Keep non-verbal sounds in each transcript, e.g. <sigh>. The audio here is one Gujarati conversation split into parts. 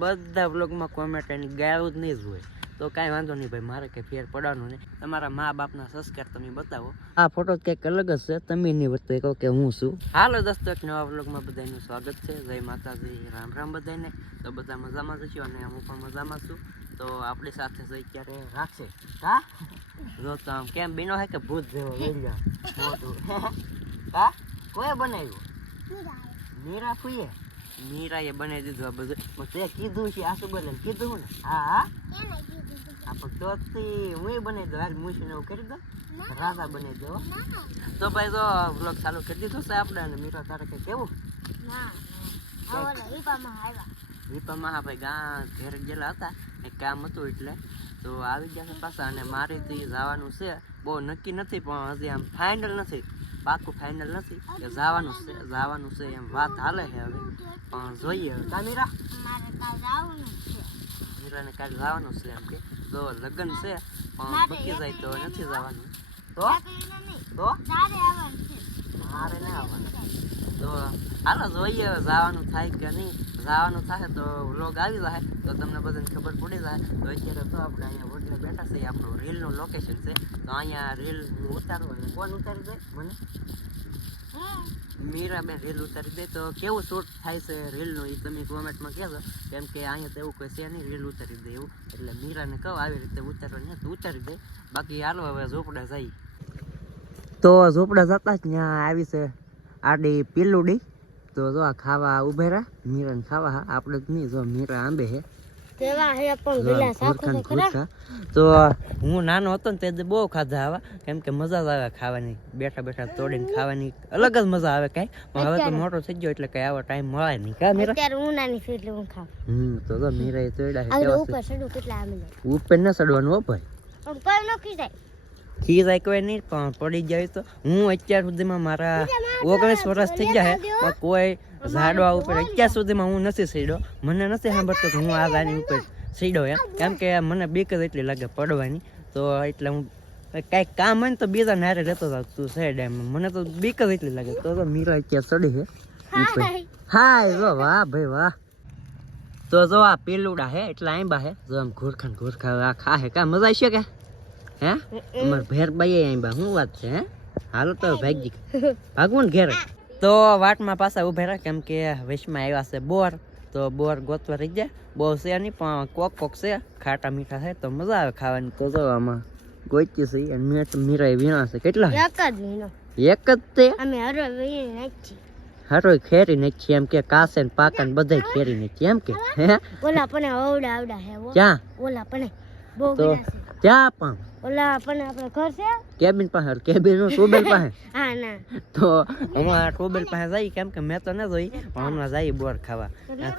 બધા વ્લોગમાં કોમેન્ટ એની ગાયું જ નહીં જ હોય તો કાંઈ વાંધો નહીં ભાઈ મારે કંઈ ફેર પડવાનો નહીં. તમારા મા બાપના સંસ્કાર તમે બતાવો. આ ફોટો કંઈક અલગ જ છે તમે નહીં વસ્તુ કહો કે હું છું. હાલો દોસ્તો એક નવા બ્લોગમાં બધાનું સ્વાગત છે. જય માતાજી રામ રામ બધાને. તો બધા મજામાં જશું અને હું પણ મજામાં છું. તો આપણી સાથે જઈ ક્યારે રાખશે? હા જો તો આમ કેમ બીનો હે કે ભૂત જેવો વેલ્યો મોટું હા <laughs> કોઈ બનાવ્યું? મીરા ફૂઈએ મીરાએ બનાવી દીધું આ બધું. પણ તે કીધું છે આસુ બોલે કીધું ને? હા હા. પણ તો હું બનાવી દઉં. હાલ મૂછીને એવું કરી દઉં. રાધા બનાવી દો તો ભાઈ તો બ્લોગ ચાલુ કરી દીધો છે આપણે અને મીરા તારે કે કેવું? વિપામાં હા ભાઈ ગા ઘેર ગયેલા હતા. એક કામ હતું એટલે તો આવી ગયા છે પાછા અને મારીથી જવાનું છે. બહુ નક્કી નથી પણ હજી આમ ફાઇનલ નથી. પાકું ફાઇનલ નથી. કે જવાનું છે જવાનું છે એમ વાત હાલે છે હવે. પણ જોઈએ હવે. કા મીરા મીરાને કાલે જવાનું છે એમ કે. તો લગ્ન છે પણ પકી જાય તો નથી જવાનું. તો? તો? મારે ના આવવાનું. તો હાલો જોઈએ હવે જવાનું થાય કે નહીં. જવાનું થાય તો વ્લોગ આવી જાય તો તમને બધાને ખબર પડી જાય તો અત્યારે તો આપણે અહીંયા હોટલે બેઠા છીએ આપણું રીલનું લોકેશન છે. તો અહીંયા રીલ હું ઉતારું અને કોણ ઉતારી દે મને? મીરાબેન રીલ ઉતારી દે. તો કેવું શૂટ થાય છે રીલનું એ તમે કોમેન્ટમાં કહેજો. કેમ કે અહીંયા તો એવું કોઈ છે નહીં રીલ ઉતારી દે એવું. એટલે મીરાને કહો આવી રીતે ઉતારવાની તો ઉતારી દે. બાકી હાલો હવે ઝોપડા જાય. તો ઝોપડા જતા જ ત્યાં આવી છે આડી પીલુડી. તો જો આ ખાવા ઉભે રહ્યા મીરા ખાવા હા આપણે જ નહીં જો મીરા આંબે હે. તો હું નાનો હતો ને તે બહુ ખાધા આવા કેમ કે મજા જ આવે ખાવાની. બેઠા બેઠા તોડીને ખાવાની અલગ જ મજા આવે કઈ. પણ હવે તો મોટો થઈ ગયો એટલે કઈ આવો ટાઈમ મળે નહીં કા મીરા? અત્યારે હું નાની છું એટલે હું ખાવ હમ તો તો મીરા એ તોડ્યા ઉપર કેટલા આમ જાય ઉપર ન હો ભાઈ. નો ખીજાય ખી જાય નહીં પણ પડી જાય તો હું અત્યાર સુધીમાં મારા ઓગણીસ વર્ષ થઈ ગયા છે પણ કોઈ ઝાડવા ઉપર અત્યાર સુધીમાં હું નથી સીડ્યો. મને નથી સાંભળતો કે હું આ ગાની ઉપર સીડો એમ. કેમ કે મને બીક જ એટલી લાગે પડવાની. તો એટલે હું કાંઈક કામ હોય ને તો બીજા નારે રહેતો હતો તું સાઈડ એમ. મને તો બીક જ એટલી લાગે. તો તો મીરા અત્યારે ચડી છે હાય. વાહ ભાઈ વાહ. તો જો આ પેલુડા હે એટલે આંબા હે. જો આમ ઘોરખા ઘોરખા આ ખા હે. કા મજા આવશે કે? હે? અમાર ભેર બાઈ આંબા શું વાત છે હે? હાલો તો ભાગી ભાગવું ને ઘેર. તો વાટમાં પાછા ઊભા રહ્યા કેમ કે વેશમાં આવ્યા છે બોર. તો બોર ગોતવા રહી જાય બહુ છે નહીં પણ કોક કોક છે. ખાટા મીઠા છે તો મજા આવે ખાવાની. તો જો આમાં ગોચી છે અને મીરાય વીણા છે. કેટલા? એક જ મહિનો એક જ તે? અમે હરો વીણી નાખી ખેરી નાખી એમ કે કાસે ને પાકા ને બધાય ખેરી નાખી એમ કે હે? ઓલા પણ આવડા આવડા હે ક્યાં? ઓલા પણ બહુ તો છે. ત્યાં પણ ઓલા પણ આપણે ઘર છે? કેબિન પાસે કેબિનનું ટોબેલ પાસે. <laughs> હા ના. તો હમણાં ટોબેલ પાસે જઈ કેમ કે મેં તો ન જોઈ પણ હમણાં જઈ બોર ખાવા.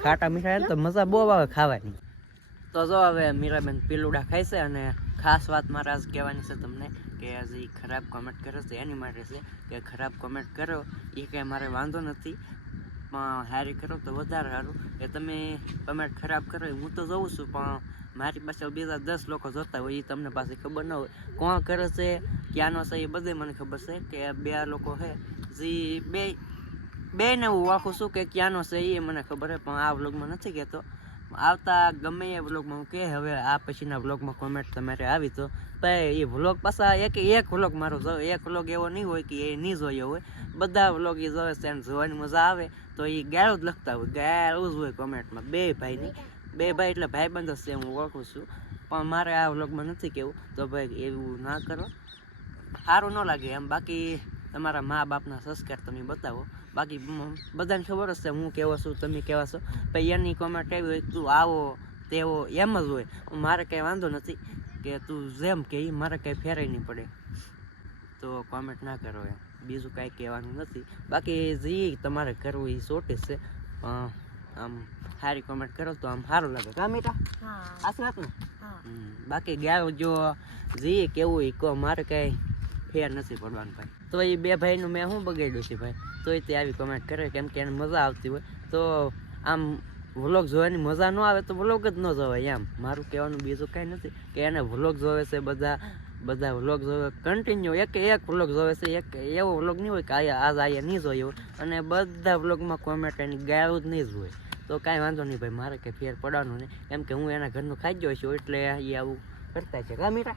ખાટા મીઠા તો મજા બહુ આવે ખાવાની. તો જો હવે મીરાબેન પીલુડા ખાય છે અને ખાસ વાત મારે આજ કહેવાની છે તમને કે આજે ખરાબ કોમેન્ટ કરે છે એની માટે છે કે ખરાબ કોમેન્ટ કરો એ કંઈ મારે વાંધો નથી. પણ હારી કરો તો વધારે સારું. કે તમે કમેન્ટ ખરાબ કરો એ હું તો જોઉં છું પણ મારી પાસે બીજા દસ લોકો જોતા હોય એ તમને પાસે ખબર ન હોય. કોણ કરે છે, ક્યાંનો છે, એ બધે મને ખબર છે કે બે લોકો છે, જે બે બે ને હું ઓળખું છું કે ક્યાંનો છે એ મને ખબર છે, પણ આ વ્લોગમાં નથી કહેતો. આવતા ગમે એ વ્લોગમાં હું કે હવે આ પછીના વ્લોગમાં કોમેન્ટ તમારે આવી તો. એ વ્લોગ પાછા એક એક વ્લોગ મારો જો, એક વ્લોગ એવો નહીં હોય કે એ નહીં જોયો હોય. બધા વ્લોગ એ જોવે છે અને જોવાની મજા આવે, તો એ ગાળું જ લખતા હોય, ગાળું જ હોય કોમેન્ટમાં બે ભાઈની. બે ભાઈ એટલે ભાઈબંધ જ છે, હું ઓળખું છું. પણ મારે આ વ્લોગમાં નથી કેવું. તો ભાઈ એવું ના કરો. સારું ન લાગે એમ. બાકી તમારા મા બાપના સંસ્કાર તમે બતાવો. બાકી બધાને ખબર હશે હું કેવો છું, તમે કેવા છો. ભાઈ એની કોમેન્ટ આવી હોય, તું આવો, તેવો. એમ જ હોય. મારે કંઈ વાંધો નથી કે તું જેમ કે મારે કંઈ ફેરાય નહીં પડે. તો કોમેન્ટ ના કરો એમ. બીજું કાંઈ કહેવાનું નથી. બાકી જે, તમારે કરવું એ સોટી છે. પણ આમ સારી કોમેન્ટ કરો તો આમ સારું લાગે. કા મીઠા? વાત ને બાકી ગયા જો જઈએ કેવું એ કહો મારે કઈ ફેર નથી પડવાનું ભાઈ. તો એ બે ભાઈનું મેં શું બગાડ્યું છે ભાઈ? તો એ તે આવી કમેન્ટ કરે કેમ કે એને મજા આવતી હોય. તો આમ વ્લોગ જોવાની મજા ન આવે તો વ્લોગ જ ન જોવાય એમ. મારું કહેવાનું બીજું કાંઈ નથી કે એને વ્લોગ જોવે છે બધા બધા વ્લોગ જોવે. કન્ટિન્યુ એક એક વ્લોગ જોવે છે એક એવો વ્લોગ નહીં હોય કે આયા આજ આયા નહીં જોયો. અને બધા વ્લોગમાં કોમેન્ટ એની ગાયું જ નહીં જ હોય. તો કાંઈ વાંધો નહીં ભાઈ મારે કંઈ ફેર પડવાનું નહીં. કેમ કે હું એના ઘરનું ખાઈ ગયો જોઉં છું એટલે એ આવું કરતા છે. કા મીરા?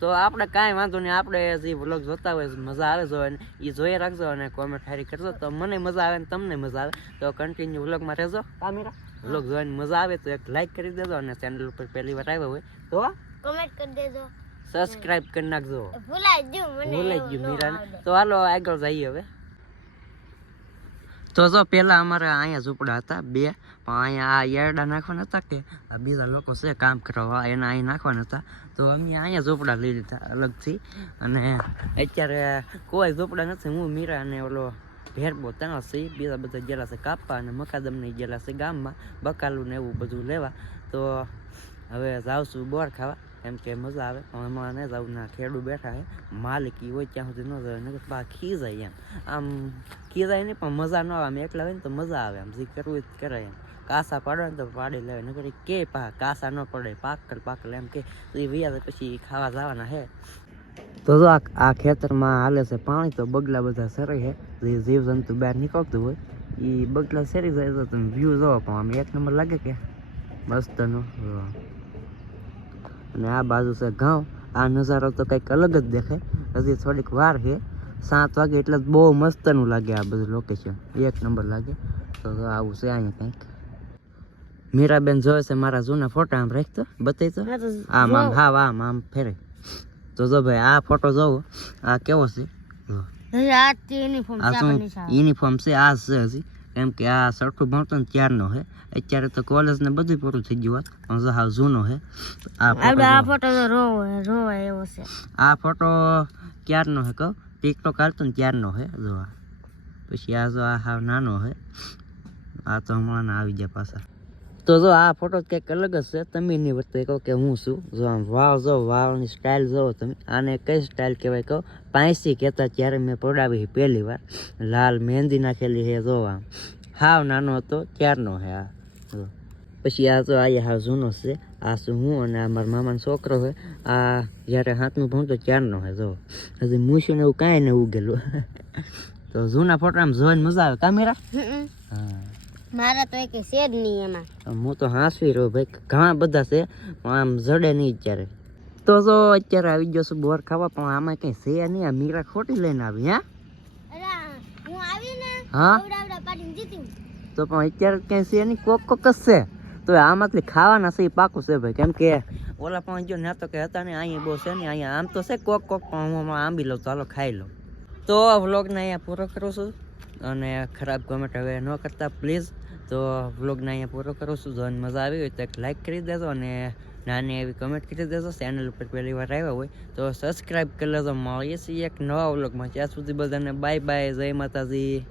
તો આપણે કાંઈ વાંધો નહીં આપણે જે વ્લોગ જોતા હોય મજા આવે જો અને એ જોઈ રાખજો અને કોમેન્ટ સારી કરજો. તો મને મજા આવે ને તમને મજા આવે. તો કન્ટિન્યુ વ્લોગમાં રહેજો. કા મીરા? વ્લોગ જોવાની મજા આવે તો એક લાઈક કરી દેજો અને ચેનલ ઉપર પહેલી વાર આવ્યો હોય તો કોમેન્ટ કરી દેજો. સબસ્ક્રાઇબ કરી નાખજો. ભૂલાઈ ગયું મને ભૂલાઈ ગયું મીરા મીરાને. તો હાલો આગળ જઈએ હવે. તો જો પેલા અમારે અહીંયા ઝૂંપડા હતા, બે. પણ અહીંયા આ યારડા નાખવાના હતા કે આ બીજા લોકો છે કામ કરવા, એના અહીં નાખવાના હતા. તો અમે અહીંયા ઝૂંપડા લઈ લીધા અલગથી. અને અત્યારે કોઈ ઝૂંપડા નથી. હું, મીરા અને ઓલો ભેરબો ત્યાં છે. બીજા બધા ગયેલા છે કાપવા અને મકાદમને ગયેલા છે ગામમાં. બકાલું ને એવું બધું લેવા. તો હવે જાઉં છું બોર ખાવા. એમ કે મજા આવે. પણ એમાં ને જાઉં, ના ખેડૂ બેઠા હે. માલિકી હોય ત્યાં સુધી ન જાય પા બા ખીજાય એમ. આમ ખીજાય નહીં, પણ મજા ન આવે. આમ એકલા હોય ને તો મજા આવે. આમ જે કરવું એ કરાય એમ. કાસા પાડો ને તો પાડી લેવાય. ઈ કે પા, કાસા ન પડે. પાકલ પાકલ એમ કે. એ વ્યાજ પછી ખાવા જવાના હે. તો જો આ ખેતરમાં હાલે છે પાણી તો બગલા બધા સરે છે જે જીવજંતુ બહાર નીકળતું હોય એ બગલા સરી જાય તો તમે વ્યૂ જોવો. પણ આમ એક નંબર લાગે કે? મસ્તનો. અને આ બાજુ છે ગાંવ આ નજારો તો કંઈક અલગ જ દેખાય. હજી થોડીક વાર છે. સાત વાગે એટલે બહુ મસ્તનું લાગે આ બધું લોકેશન એક નંબર લાગે. તો આવું છે અહીંયા કંઈક. મીરાબેન જોવે છે મારા જૂના ફોટા આમ રાખતો? બતાવી તો? આમ આમ હા આમ આમ ફેરે. તો જો ભાઈ આ ફોટો જોવો. આ કેવો છે? આ શું યુનિફોર્મ છે? આ છે હજી. કેમ કે આ સરખું ભણતો ને ત્યારનો છે અત્યારે તો કોલેજ ને બધું પૂરું થઈ ગયું હોત પણ જો હાવ જૂનો છે આ ફોટો એવો છે. આ ક્યારનો છે કહું? ટિકટોક હાલતો ને ત્યારનો છે જો પછી આ જો આ હાવ નાનો છે આ તો હમણાં આવી ગયા પાછા. તો જો આ ફોટો કંઈક અલગ જ છે તમે નહીં વર્તો કહો કે હું છું. જો આમ વાવ જો વાવની સ્ટાઇલ જોવો તમે આને કઈ સ્ટાઇલ કહેવાય કહો? પાંચસી કહેતા ત્યારે મેં પડાવી પહેલી વાર. લાલ મહેંદી નાખેલી છે જો આમ. હાવ નાનો હતો ત્યારનો છે આ? જો. પછી આ તો આ હાવ જૂનો છે. આ શું હું અને આ મારા મામાનો છોકરો છે. આ જ્યારે હાથનું ભણતો ત્યારનો છે જો. હજી મૂછું ને એવું કાંઈ ને ઉગેલું <laughs> તો જૂના ફોટા આમ જોઈને મજા આવે. કામેરા હમ. હા. મારા તો એક છે જ નહીં એમાં. હું તો હાંસવી રહ્યો ભાઈ. ઘણા બધા છે પણ આમ જડે નહીં અત્યારે. તો જો અત્યારે આવી ગયો છું બોર ખાવા પણ આમાં કઈ છે નહીં. આ મીરા ખોટી લઈને આવી હા? હું તો પણ અત્યારે કઈ છે નહીં કોક કોક જ છે. તો આમાંથી ખાવાના છે એ પાકું છે ભાઈ. કેમ કે ઓલા પણ જો ના તો કે હતા ને અહીંયા બહુ છે ને અહીંયા આમ તો છે કોક કોક પણ હું આંબી લઉં ચાલો ખાઈ લઉં. તો વ્લોગને અહીંયા પૂરો કરું છું. અને ખરાબ કોમેન્ટ હવે ન કરતા પ્લીઝ તો વ્લોગને અહીંયા પૂરો કરું છું. જો મજા આવી હોય તો એક લાઈક કરી દેજો અને નાની એવી કમેન્ટ કરી દેજો. ચેનલ ઉપર પહેલી વાર આવ્યા હોય તો સબસ્ક્રાઈબ કરી લેજો. મળીએ છીએ એક નવા વ્લોગમાં ત્યાં સુધી બધાને બાય બાય જય માતાજી.